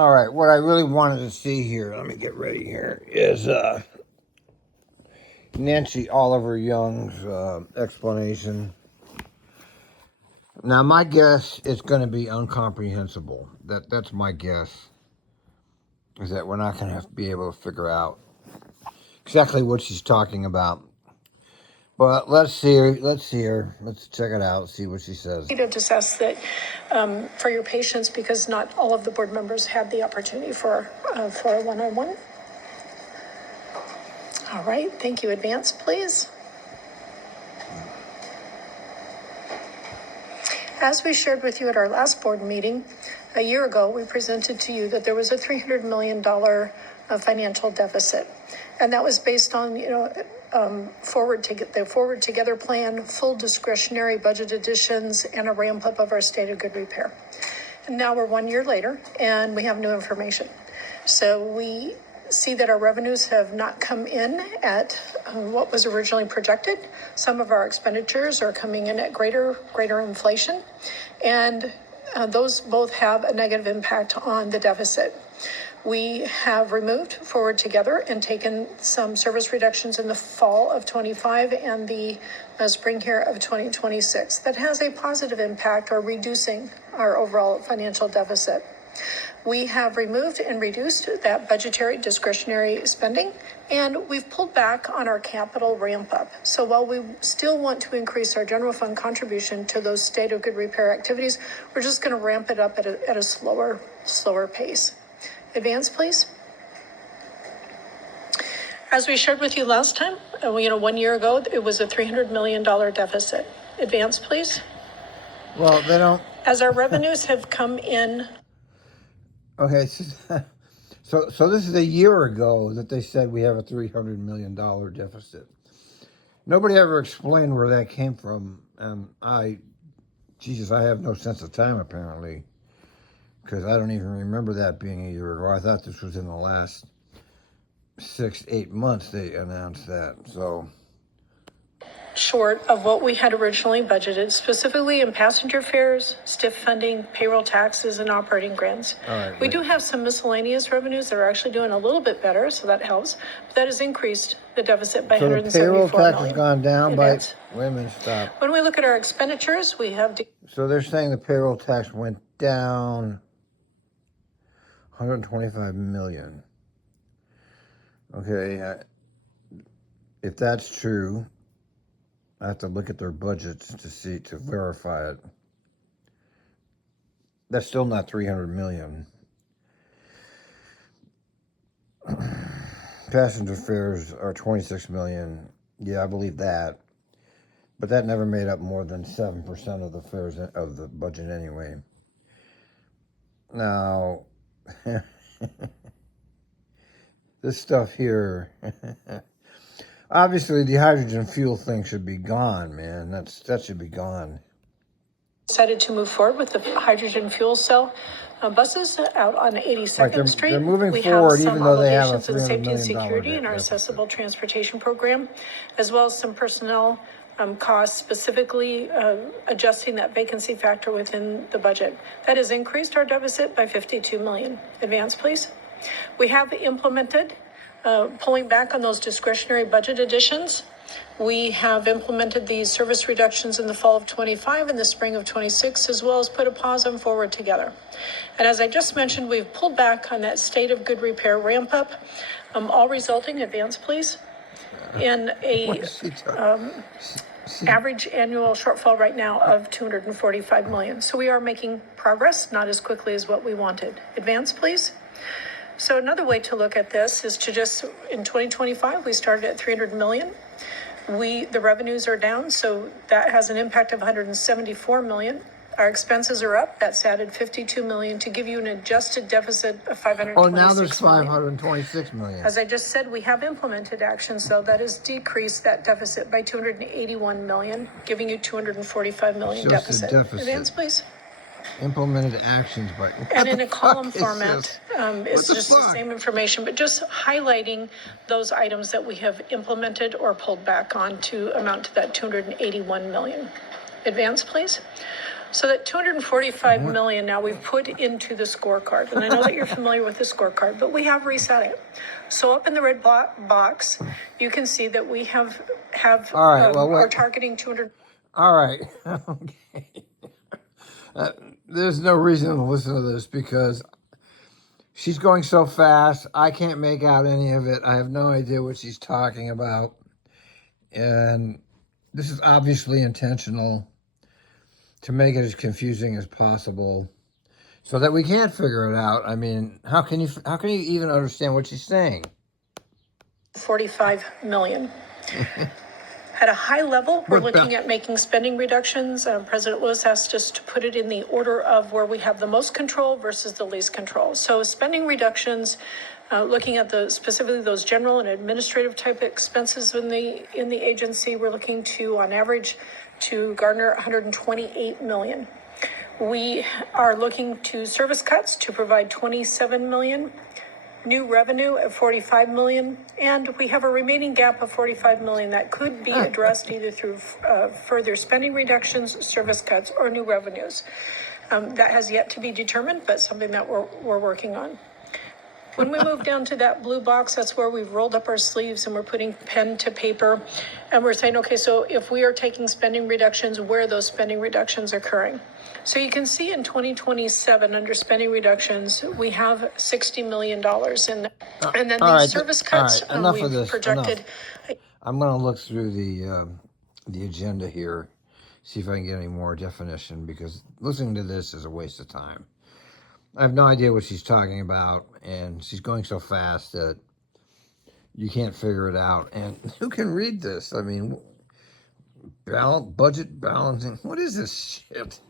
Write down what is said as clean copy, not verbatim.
All right, what I really wanted to see here, let me get ready here, is Nancy Oliver Young's explanation. Now, my guess is going to be incomprehensible. That's my guess, is that we're not going to be able to figure out exactly what she's talking about. But let's see her. Let's check it out, see what she says. To discuss that for your patients, because not all of the board members had the opportunity for a one-on-one. All right, thank you. Advance, please. As we shared with you at our last board meeting a year ago, we presented to you that there was a $300 million financial deficit. And that was based on, the Forward Together plan, full discretionary budget additions, and a ramp up of our state of good repair. And now we're 1 year later and we have new information. So we see that our revenues have not come in at what was originally projected. Some of our expenditures are coming in at greater inflation, and those both have a negative impact on the deficit. We have removed Forward Together and taken some service reductions in the fall of 25 and the spring here of 2026. That has a positive impact or reducing our overall financial deficit. We have removed and reduced that budgetary discretionary spending, and we've pulled back on our capital ramp up. So while we still want to increase our general fund contribution to those state of good repair activities, we're just going to ramp it up at a slower pace. Advance, please. As we shared with you last time, 1 year ago, it was a $300 million deficit. Advance, please. Well, they don't. As our revenues have come in. Okay, so this is a year ago that they said we have a $300 million deficit. Nobody ever explained where that came from, and I have no sense of time apparently, because I don't even remember that being a year ago. I thought this was in the last 6-8 months they announced that, so. Short of what we had originally budgeted, specifically in passenger fares, STIF funding, payroll taxes, and operating grants. We do have some miscellaneous revenues that are actually doing a little bit better, so that helps. But that has increased the deficit by $174 million. So the payroll tax has gone down by, wait a minute, stop. When we look at our expenditures, we have. So they're saying the payroll tax went down 125 million. Okay, if that's true, I have to look at their budgets to verify it. That's still not 300 million. Passenger fares are 26 million. Yeah, I believe that. But that never made up more than 7% of the fares of the budget anyway. Now, this stuff here. Obviously, the hydrogen fuel thing should be gone, man. That should be gone. Decided to move forward with the hydrogen fuel cell buses out on 82nd Street. They're moving forward, even though they have a $300 million safety and security in our accessible transportation program, as well as some personnel costs, specifically adjusting that vacancy factor within the budget. That has increased our deficit by $52 million. Advance, please. We have implemented pulling back on those discretionary budget additions. We have implemented these service reductions in the fall of 25 and the spring of 26, as well as put a pause on Forward Together. And as I just mentioned, we've pulled back on that state of good repair ramp up, all resulting, advance please, in a average annual shortfall right now of $245 million. So we are making progress, not as quickly as what we wanted. Advance, please. So another way to look at this is to just, in 2025, we started at 300 million. The revenues are down, so that has an impact of 174 million. Our expenses are up. That's added 52 million to give you an adjusted deficit of 526 million. Oh, now there's 526 million. As I just said, we have implemented actions, though, that has decreased that deficit by 281 million, giving you 245 million deficit. Advance, please. Implemented actions, but and in a column format, it's just the same information, but just highlighting those items that we have implemented or pulled back on to amount to that 281 million. Advance, please. So that 245 million now we've put into the scorecard, and I know that you're familiar with the scorecard, but we have reset it. So up in the red box, you can see that we have All right, well, are wait. targeting 200. All right. Okay. There's no reason to listen to this because she's going so fast. I can't make out any of it. I have no idea what she's talking about. And this is obviously intentional to make it as confusing as possible so that we can't figure it out. I mean, how can you even understand what she's saying? 45 million. At a high level, we're What looking at making spending reductions. President Lewis asked us to put it in the order of where we have the most control versus the least control. So spending reductions, looking at specifically those general and administrative type expenses in the agency, we're looking to, on average, to garner 128 million. We are looking to service cuts to provide 27 million. New revenue of 45 million, and we have a remaining gap of 45 million that could be addressed either through further spending reductions, service cuts, or new revenues. That has yet to be determined, but something that we're working on. When we move down to that blue box, that's where we've rolled up our sleeves and we're putting pen to paper, and we're saying, okay, so if we are taking spending reductions, where are those spending reductions occurring? So you can see in 2027, under spending reductions, we have $60 million in that. And then all these right, service cuts, all right, enough of we've this, projected. I'm going to look through the agenda here, see if I can get any more definition, because listening to this is a waste of time. I have no idea what she's talking about, and she's going so fast that you can't figure it out. And who can read this? I mean, budget balancing. What is this shit?